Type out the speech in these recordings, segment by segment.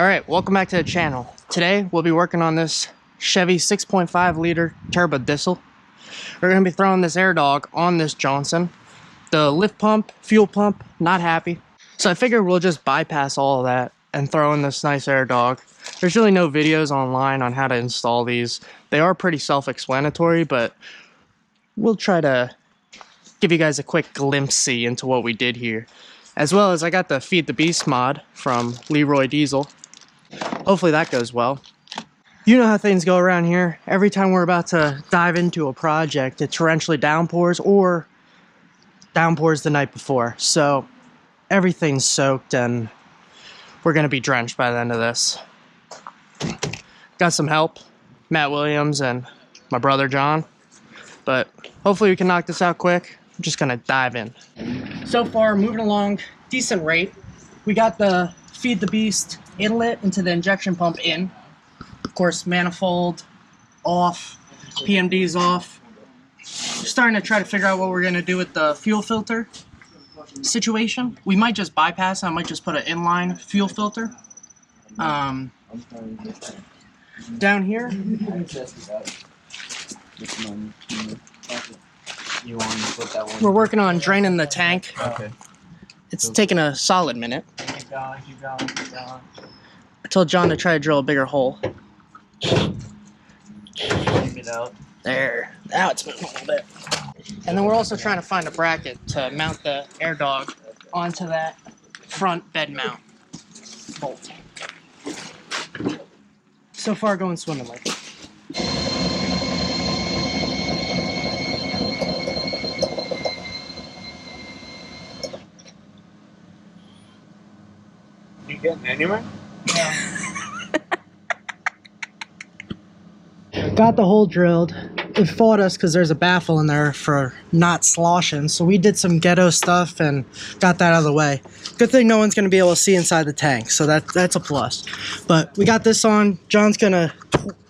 Alright, welcome back to the channel. Today we'll be working on this Chevy 6.5 liter turbo diesel. We're going to be throwing this air dog on this Johnson. The lift pump, fuel pump, not happy. So I figured we'll just bypass all of that and throw in this nice air dog. There's really no videos online on how to install these. They are pretty self-explanatory, but we'll try to give you guys a quick glimpse into what we did here. As well as I got the Feed the Beast mod from Leroy Diesel. Hopefully that goes well. You know how things go around here. Every time we're about to dive into a project, it torrentially downpours or downpours the night before. So everything's soaked and we're going to be drenched by the end of this. Got some help, Matt Williams and my brother John. But hopefully we can knock this out quick. I'm just going to dive in. So far, moving along, decent rate. We got the Feed the Beast inlet into the injection pump in. Of course, manifold off, PMD's off. Starting to try to figure out what we're going to do with the fuel filter situation. We might just bypass it. I might just put an inline fuel filter. Down here, we're working on draining the tank. Okay. It's taking a solid minute. Keep going, keep going, keep going. I told John to try to drill a bigger hole. Keep it out. There. Now it's moving a little bit. And then we're also trying to find a bracket to mount the air dog onto that front bed mount bolt. So far going swimmingly. You getting anywhere? Got the hole drilled. It fought us because there's a baffle in there for not sloshing, so we did some ghetto stuff and got that out of the way. Good thing no one's going to be able to see inside the tank, so that's a plus. But we got this on. John's going to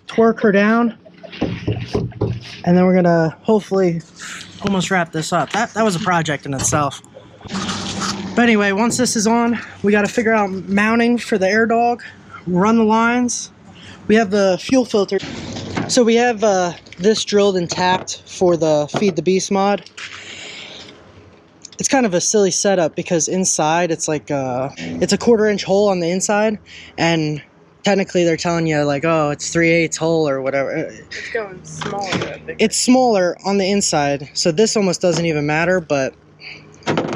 twerk her down, and then we're going to hopefully almost wrap this up. That was a project in itself. But anyway, once this is on, we got to figure out mounting for the air dog, run the lines. We have the fuel filter. So we have this drilled and tapped for the Feed the Beast mod. It's kind of a silly setup because inside it's like it's a 1/4-inch hole on the inside, and technically they're telling you like, oh, it's 3/8 hole or whatever. It's going smaller. It's smaller on the inside, so this almost doesn't even matter, but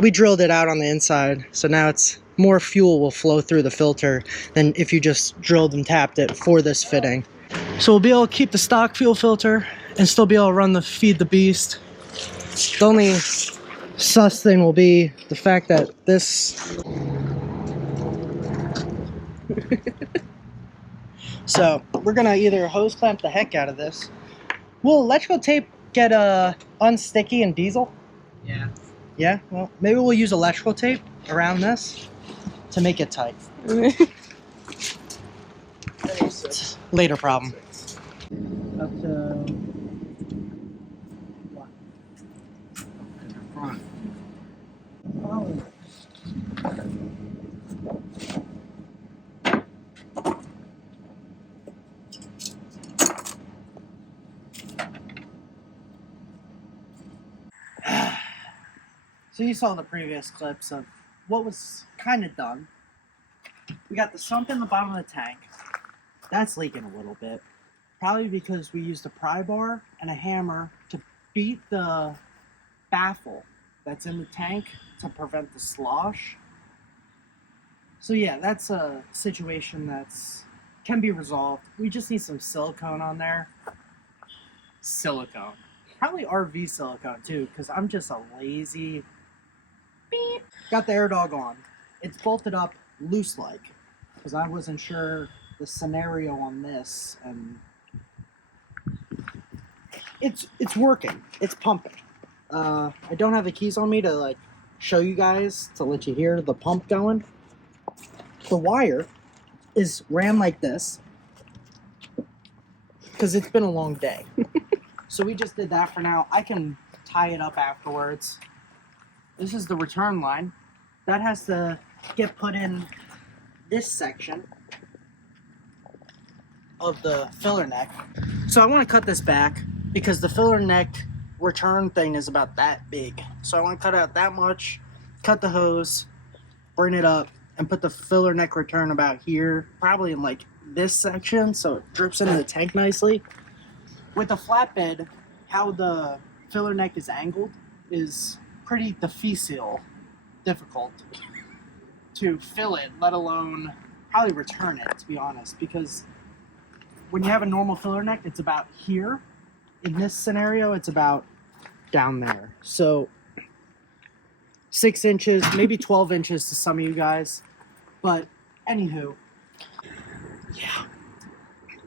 we drilled it out on the inside, so now it's more fuel will flow through the filter than if you just drilled and tapped it for this fitting. So we'll be able to keep the stock fuel filter and still be able to run the Feed the Beast. The only sus thing will be the fact that this... So we're gonna either hose clamp the heck out of this. Will electrical tape get unsticky in diesel? Yeah. Yeah, well, maybe we'll use electrical tape around this to make it tight. Later problem. Up to front. Oh. So you saw the previous clips of what was kind of done. We got the sump in the bottom of the tank. That's leaking a little bit. Probably because we used a pry bar and a hammer to beat the baffle that's in the tank to prevent the slosh. So yeah, that's a situation that's can be resolved. We just need some silicone on there. Silicone. Probably RV silicone too, because I'm just a lazy beep. Got the air dog on. It's bolted up loose-like, because I wasn't sure the scenario on this, and it's working. It's pumping. I don't have the keys on me to like show you guys to let you hear the pump going. The wire is ran like this because it's been a long day. So we just did that for now. I can tie it up afterwards. This is the return line. That has to get put in this section. of the filler neck. So I want to cut this back because the filler neck return thing is about that big. So I want to cut out that much, cut the hose, bring it up, and put the filler neck return about here, probably in like this section, so it drips into the tank nicely. With the flatbed, how the filler neck is angled is pretty difficult to fill it, let alone probably return it, to be honest, because when you have a normal filler neck, it's about here. In this scenario, it's about down there. So 6 inches, maybe 12 inches to some of you guys. But anywho, yeah.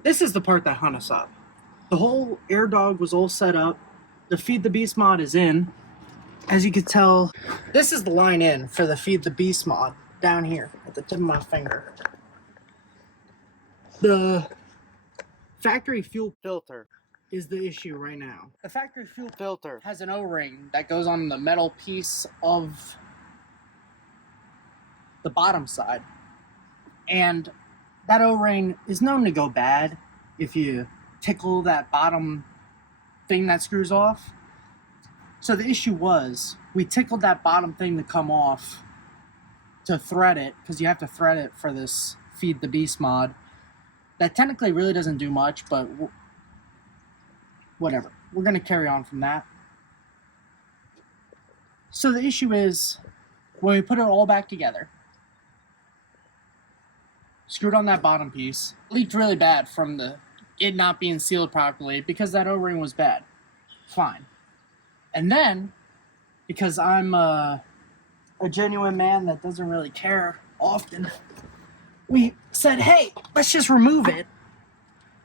This is the part that hung us up. The whole air dog was all set up. The Feed the Beast mod is in. As you can tell, this is the line in for the Feed the Beast mod down here at the tip of my finger. The factory fuel filter is the issue right now. The factory fuel filter has an O-ring that goes on the metal piece of the bottom side. And that O-ring is known to go bad if you tickle that bottom thing that screws off. So the issue was, we tickled that bottom thing to come off to thread it, because you have to thread it for this Feed the Beast mod. That technically really doesn't do much, but whatever. We're going to carry on from that. So the issue is, when we put it all back together, screwed on that bottom piece, leaked really bad from it not being sealed properly because that O-ring was bad. Fine. And then, because I'm a genuine man that doesn't really care often, we said, hey, let's just remove it.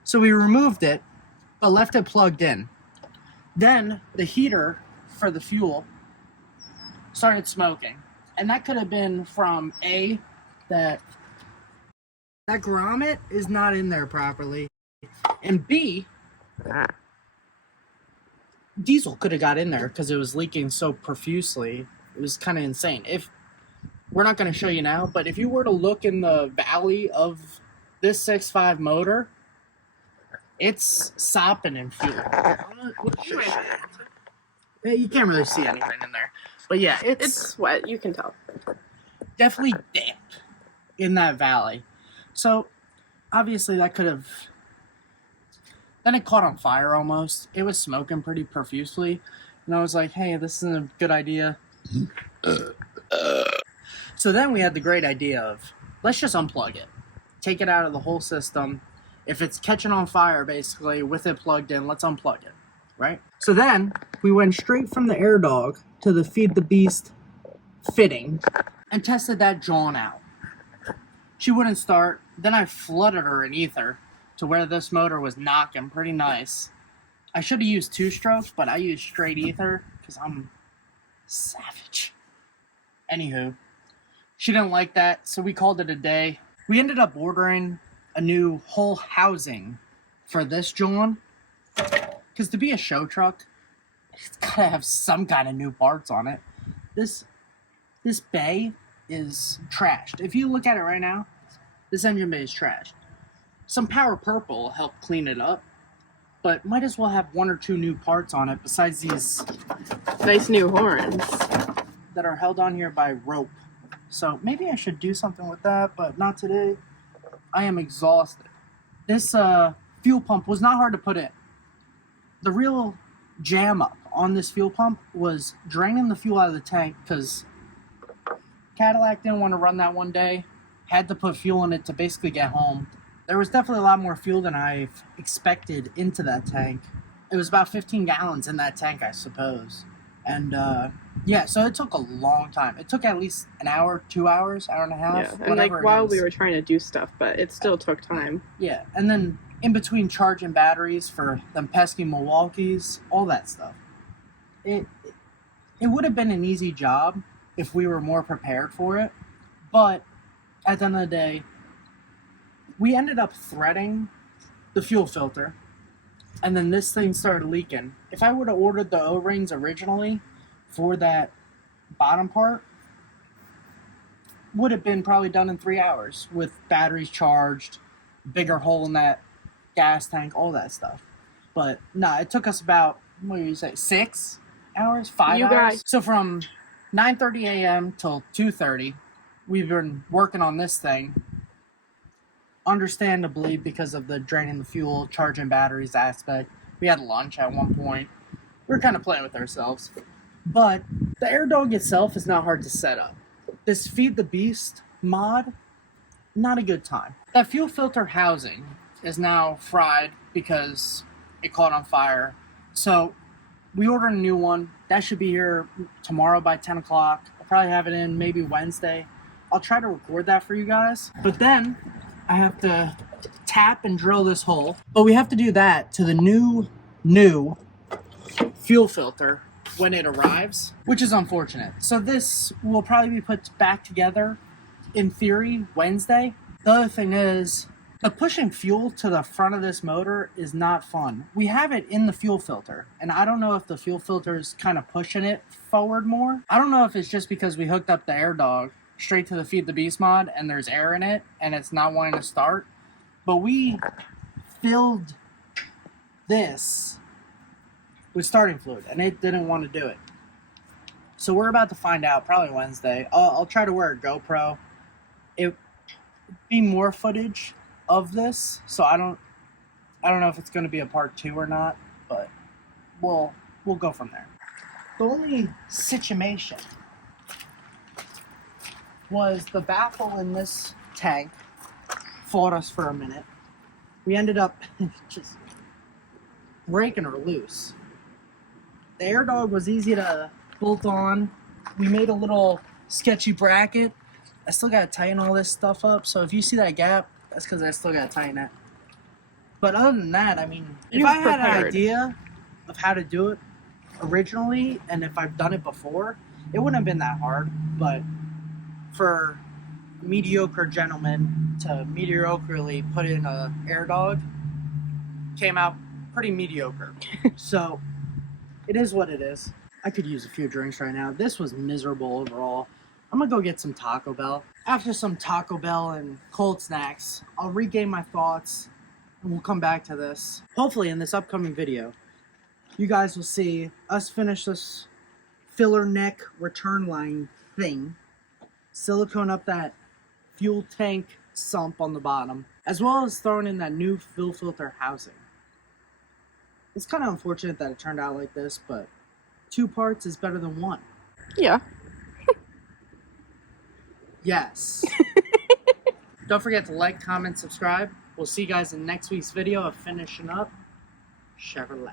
So we removed it, but left it plugged in. Then the heater for the fuel started smoking. And that could have been from A, that grommet is not in there properly, and B, diesel could have got in there because it was leaking so profusely. It was kind of insane. If we're not going to show you now, but if you were to look in the valley of this 6.5 motor, it's sopping in fuel. You can't really see anything in there, but yeah, It's wet. You can tell. definitely damp in that valley. So obviously that could have, then it caught on fire almost. It was smoking pretty profusely, and I was like, hey, this isn't a good idea. So then we had the great idea of, let's just unplug it, take it out of the whole system. If it's catching on fire, basically, with it plugged in, let's unplug it, right? So then we went straight from the air dog to the Feed the Beast fitting and tested that John out. She wouldn't start. Then I flooded her in ether to where this motor was knocking pretty nice. I should have used 2-strokes, but I used straight ether because I'm savage. Anywho, she didn't like that, so we called it a day. We ended up ordering a new whole housing for this John, because to be a show truck, it's gotta have some kind of new parts on it. This bay is trashed. If you look at it right now, this engine bay is trashed. Some Power Purple will help clean it up, but might as well have 1 or 2 new parts on it besides these Nice new horns. that are held on here by rope. So maybe I should do something with that, but not today. I am exhausted. This fuel pump was not hard to put in. The real jam up on this fuel pump was draining the fuel out of the tank, because Cadillac didn't want to run that one day. Had to put fuel in it to basically get home. There was definitely a lot more fuel than I've expected into that tank. It was about 15 gallons in that tank, I suppose. And yeah, so it took a long time. It took at least an hour, 2 hours, hour and a half. Yeah, and like while we were trying to do stuff, but it still took time. Yeah, and then in between charging batteries for them pesky Milwaukees, all that stuff. It would have been an easy job if we were more prepared for it, but at the end of the day, we ended up threading the fuel filter, and then this thing started leaking. If I would have ordered the O-rings originally for that bottom part, would have been probably done in 3 hours with batteries charged, bigger hole in that gas tank, all that stuff. But nah, it took us about, what do you say, 6 hours, 5 You hours? guys- So from 9:30 a.m. till 2:30, we've been working on this thing. Understandably, because of the draining the fuel, charging batteries aspect. We had lunch at one point. We were kind of playing with ourselves. But the air dog itself is not hard to set up. This Feed the Beast mod, not a good time. That fuel filter housing is now fried because it caught on fire. So we ordered a new one. That should be here tomorrow by 10 o'clock. I'll probably have it in maybe Wednesday. I'll try to record that for you guys. But then I have to tap and drill this hole. But we have to do that to the new fuel filter when it arrives, which is unfortunate. So this will probably be put back together, in theory, Wednesday. The other thing is, the pushing fuel to the front of this motor is not fun. We have it in the fuel filter, and I don't know if the fuel filter is kind of pushing it forward more. I don't know if it's just because we hooked up the air dog straight to the Feed the Beast mod and there's air in it and it's not wanting to start, but we filled this with starting fluid and it didn't want to do it. So we're about to find out, probably Wednesday. I'll try to wear a GoPro. It be more footage of this, so I don't know if it's going to be a part 2 or not, but we'll go from there. The only situation was the baffle in this tank fought us for a minute. We ended up just breaking her loose. The air dog was easy to bolt on. We made a little sketchy bracket. I still gotta tighten all this stuff up, so if you see that gap, that's because I still gotta tighten it. But other than that, I mean, if You've I had an prepared. idea of how to do it originally, and if I've done it before, it wouldn't have been that hard. But for a mediocre gentleman to mediocrely put in a air dog, came out pretty mediocre. So it is what it is. I could use a few drinks right now. This was miserable overall. I'm gonna go get some Taco Bell. After some Taco Bell and cold snacks, I'll regain my thoughts and we'll come back to this. Hopefully in this upcoming video, you guys will see us finish this filler neck return line thing, silicone up that fuel tank sump on the bottom, as well as throwing in that new fuel filter housing. It's kind of unfortunate that it turned out like this, but 2 parts is better than 1. Yeah. Yes. Don't forget to like, comment, subscribe. We'll see you guys in next week's video of finishing up Chevrolet.